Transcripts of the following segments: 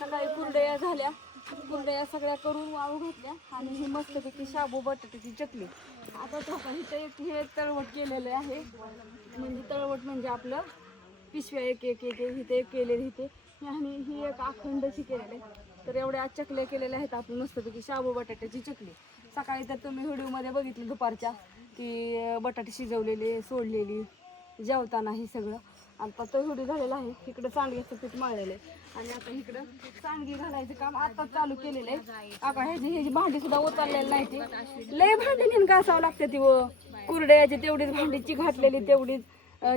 सकाळी कुरडया झाल्या, कुरडया सगळ्या करून वाळू घातल्या आणि ही मस्तपैकी शाबू बटाट्याची चकली. आता हे तळवट केलेलं आहे, म्हणजे तळवट म्हणजे आपलं पिशव्या एक एक एक इथे एक केलेली इथे आणि ही एक अखंडची केलेली. तर एवढ्या चकल्या केलेल्या आहेत आपण मस्तपैकी शाबू बटाट्याची चकली. सकाळी तर तुम्ही व्हिडिओमध्ये बघितलं दुपारच्या की बटाटे शिजवलेले सोडलेली जेवताना हे सगळं. आता तो व्हिडिओ झालेला आहे. इकडं सांडग्याचं पीठ मळलेलं आहे आणि आता इकडं सांडगी घालायचं काम आता चालू केलेलं आहे. आता ह्याची भांडी सुद्धा उचललेली नाही, ती लय भांडी नेऊन घासावं लागते ती व कुरड्याची तेवढीच भांडीची घातलेली तेवढीच,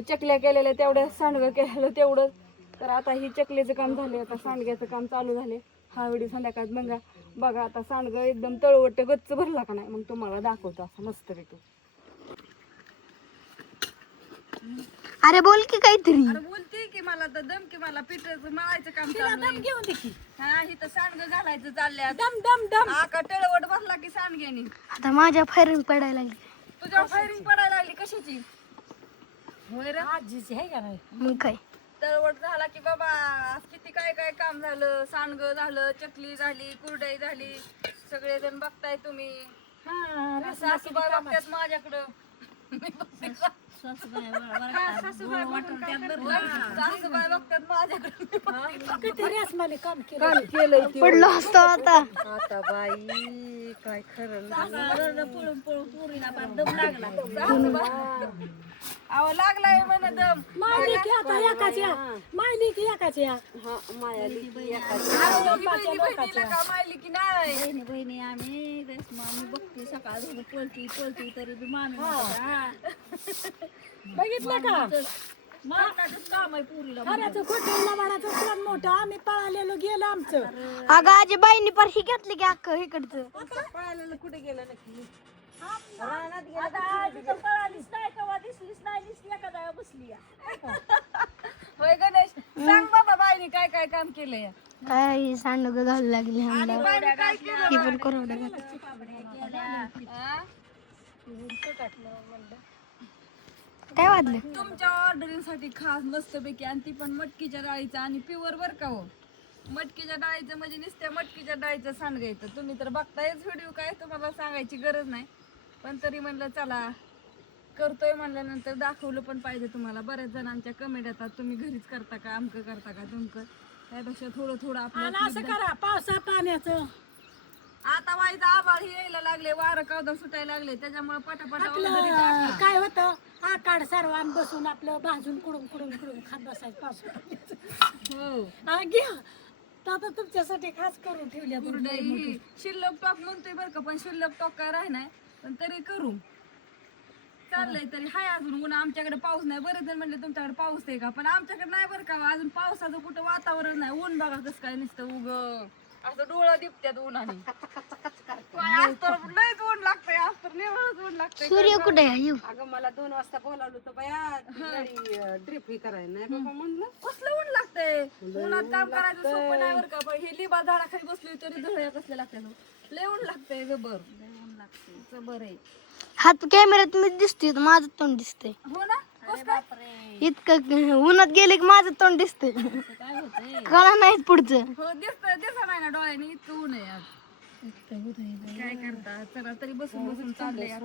चकल्या केलेल्या तेवढ्या, सांडगं केलेलं तेवढंच. तर आता ही चकलीचं काम झाले, आता सांडग्याचं काम चालू झाले. हा व्हिडिओ संध्याकाळी बघा. आता सांडगं एकदम तळवट गच्च भरला का नाही मग तुम्हाला दाखवतो असं मस्तपैकी. अरे बोल की काहीतरी. अरे बोलते की मला तर दम की मला पिठाचं मळायचं काम चालू घेऊन दे की. हा इथं सांडगं घालायचं चाललंय दम दम दम. आका तळवट भरला की सांडग्यानी. आता माझ्या फायरिंग पडायला लागली. तुझ्या फायरिंग पडायला लागली कशाची? होय रे आजीची आहे का नाही? मग काय तळवट झाला की बाबा आज किती काय काय काम झालं. सांडगं झालं, चकली झाली, कुरडई झाली, सगळेजण बघताय तुम्ही. सासूबाई बघतात माझ्याकडं. सासूबाई बघतात माझ्याकडे. पडलो असतो आता. आता बाई काय खरं पळून पळून पुरीला दम लागला. अहो लागलाय म्हणा दम. मायली की नाही बहिणी आम्ही बघते सकाळ पळती पळती तरी बी मामी बघितलं का काम आहे पुरीला. मोठं आम्ही पळालेलो गेलो आमचं. अगं आजी बाईंनी पर ही घेतली की अख्ख इकडचं. पळालेलं कुठे गेलं नक्की? रानात गेलं. पळालीच नाही कवा दिसलीच नाही, दिसली एखादा बसली. होय गणेश सांग बाबा बाईने काय काय काम केलंय. काय सांडग घालू लागली ही पण करून काय वाजलं. तुमच्या ऑर्डरिंगसाठी खास मस्तपैकी आणि ती पण मटकीच्या डाळीचं आणि प्युअर बर का हो. मटकीच्या डाळीचं म्हणजे नुसत्या मटकीच्या डाळीचं सांगायचं. तुम्ही तर बघतायच व्हिडिओ, काय तुम्हाला सांगायची गरज नाही, पण तरी म्हणलं चला करतोय म्हणल्यानंतर दाखवलं पण पाहिजे तुम्हाला. बऱ्याच जणांच्या कमेंट येतात तुम्ही घरीच करता का, अमकं करता का तुमकं. त्यापेक्षा थोडं थोडं आपलं असं करा. पावसा पाण्याचं आता वाईट आभाळ यायला लागले, वारं कावदा सुटायला लागले, त्याच्यामुळे पटापटा काय होतं आकाड सर्वांना बसून आपलं भाजून कुडून कुडून कुडून खात बसायचं पावसाळ्यात. हो घ्या आता तुमच्यासाठी खास करून ठेवल्या कुरडई. शिल्लक टॉक म्हणतोय बरं का, पण शिल्लक टॉक काय राही नाही, पण तरी करू चाललंय. तरी हाय अजून ऊन. आमच्याकडे पाऊस नाही. बरेच जण म्हणले तुमच्याकडे पाऊस आहे का, पण आमच्याकडे नाही बरं का अजून पावसाचं कुठं वातावरण नाही. ऊन बघा कसं काय नुसतं उग असं डोळा दिपत्यात उन्हाने. लयच ऊन लागतंय, अस्तर निवळच ऊन लागतंय. सूर्य कुठे आहे? अगं मला 2 वाजता बोलावलं होतं बया ड्रिप ही करायला नाही बाबा म्हणलं. कसलं ऊन लागतंय. उन्हात काम करायचं सोपं नाही बरं का, पण हे लिंबा झाडाखाली बसली तरी धुळ्या कसल्या लागतात. लय ऊन लागतंय जबर. लय ऊन लागतंय जबर आहे. हात कॅमेऱ्यात मी दिसतोय, माझं तोंड दिसतंय. हो ना. इतकं उन्हात गेले की माझं तोंड दिसतंय. काय होतंय कळा नाही पुढचं. हो दिसत दिसा नाही ना डोळ्याने. इतकं ऊन आहे आज. काय करता. चला तरी बसून बसून चाललंय.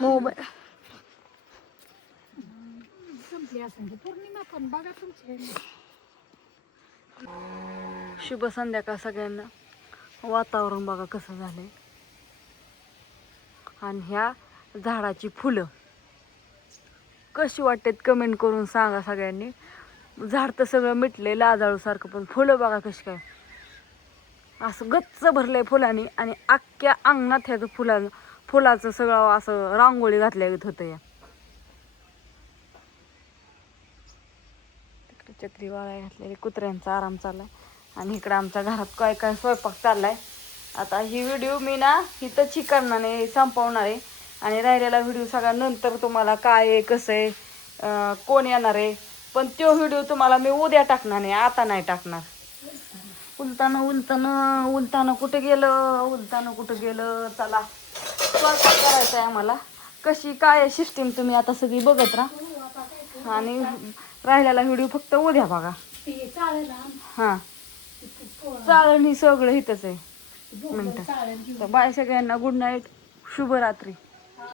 मोबाईल संपली असेल पौर्णिमा पण बघा तुमची. शुभ संध्याकाळ सगळ्यांना. वातावरण बघा कसं झालंय आणि ह्या झाडाची फुलं कशी वाटतात कमेंट करून सांगा सगळ्यांनी. झाड तर सगळं मिटलंय लाजाळू सारखं, पण फुलं बघा कशी काय असं गच्च भरलंय फुलांनी आणि अख्ख्या अंगणात ह्याचं फुलाचं सगळं असं रांगोळी घातल्या होतं. या तिकडे चक्री वाळाय घातलेली, कुत्र्यांचा आराम चाललाय आणि इकडं आमच्या घरात काय काय स्वयंपाक चाललाय. आता ही व्हिडिओ मी ना इथंच ही करणार नाही, संपवणार आहे आणि राहिलेला व्हिडिओ सगळा नंतर तुम्हाला काय आहे कसं आहे कोण येणार आहे, पण तो व्हिडिओ तुम्हाला मी उद्या टाकणार नाही, आता नाही टाकणार. उलताना कुठं गेलं चला स्वयंपाक करायचा आहे आम्हाला. कशी काय सिस्टीम तुम्ही आता सगळी बघत राहा आणि राहिलेला व्हिडिओ फक्त उद्या बघा. ते चालेल हां चालेल, ही सगळं इथंच आहे म्हणतात. तर बाय सगळ्यांना, गुड नाईट, शुभरात्री.